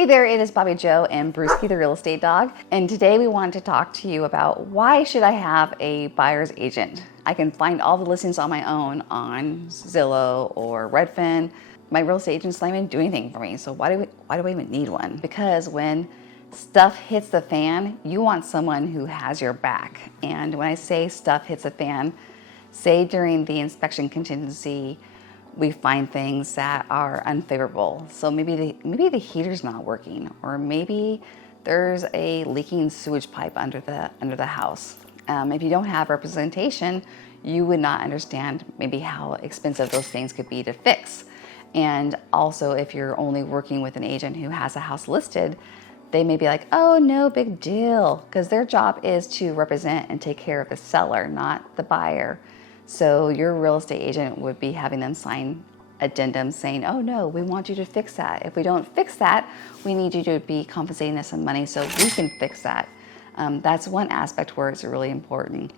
Hey there, it is Bobbie Joe and Brewski, the real estate dog. And today we wanted to talk to you about why should I have a buyer's agent? I can find all the listings on my own on Zillow or Redfin. My real estate agent's not even doing anything for me. So why do I even need one? Because when stuff hits the fan, you want someone who has your back. And when I say stuff hits the fan, say during the inspection contingency, we find things that are unfavorable. So maybe the heater's not working, or maybe there's a leaking sewage pipe under the house. If you don't have representation, you would not understand maybe how expensive those things could be to fix. And also, if you're only working with an agent who has a house listed, they may be like, oh, no big deal, because their job is to represent and take care of the seller, not the buyer. So your real estate agent would be having them sign addendums saying, oh no, we want you to fix that. If we don't fix that, we need you to be compensating us some money so we can fix that. That's one aspect where it's really important.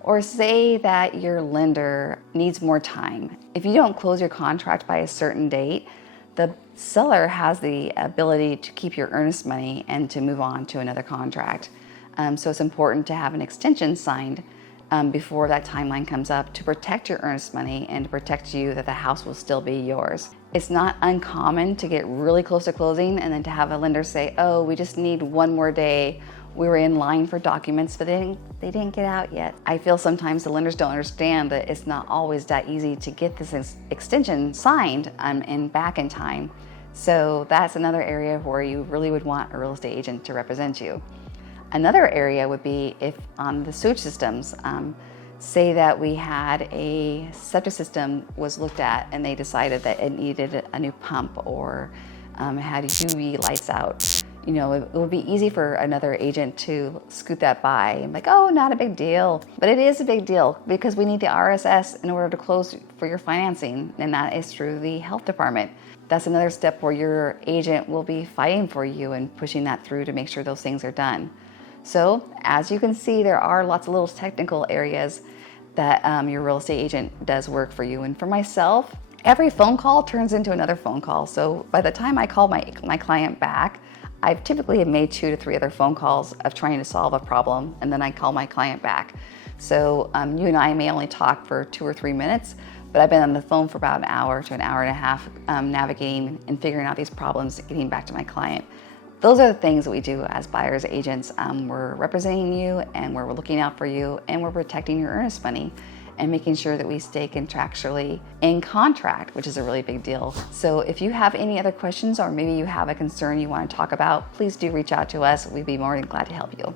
Or say that your lender needs more time. If you don't close your contract by a certain date, the seller has the ability to keep your earnest money and to move on to another contract. So it's important to have an extension signed before that timeline comes up to protect your earnest money and to protect you that the house will still be yours. It's not uncommon to get really close to closing and then to have a lender say, oh, we just need one more day. We were in line for documents, but they didn't get out yet. I feel sometimes the lenders don't understand that it's not always that easy to get this extension signed and back in time. So that's another area where you really would want a real estate agent to represent you. Another area would be if on the sewage systems, say that we had a septic system was looked at and they decided that it needed a new pump or had UV lights out. You know, it would be easy for another agent to scoot that by and like, oh, not a big deal. But it is a big deal because we need the RSS in order to close for your financing, and that is through the health department. That's another step where your agent will be fighting for you and pushing that through to make sure those things are done. So as you can see, there are lots of little technical areas that your real estate agent does work for you. And for myself, every phone call turns into another phone call. So by the time I call my client back, I've typically made 2 to 3 other phone calls of trying to solve a problem, and then I call my client back. So you and I may only talk for 2 or 3 minutes, but I've been on the phone for about an hour to an hour and a half navigating and figuring out these problems, getting back to my client. Those are the things that we do as buyer's agents. We're representing you and we're looking out for you and we're protecting your earnest money and making sure that we stay contractually in contract, which is a really big deal. So if you have any other questions or maybe you have a concern you want to talk about, please do reach out to us. We'd be more than glad to help you.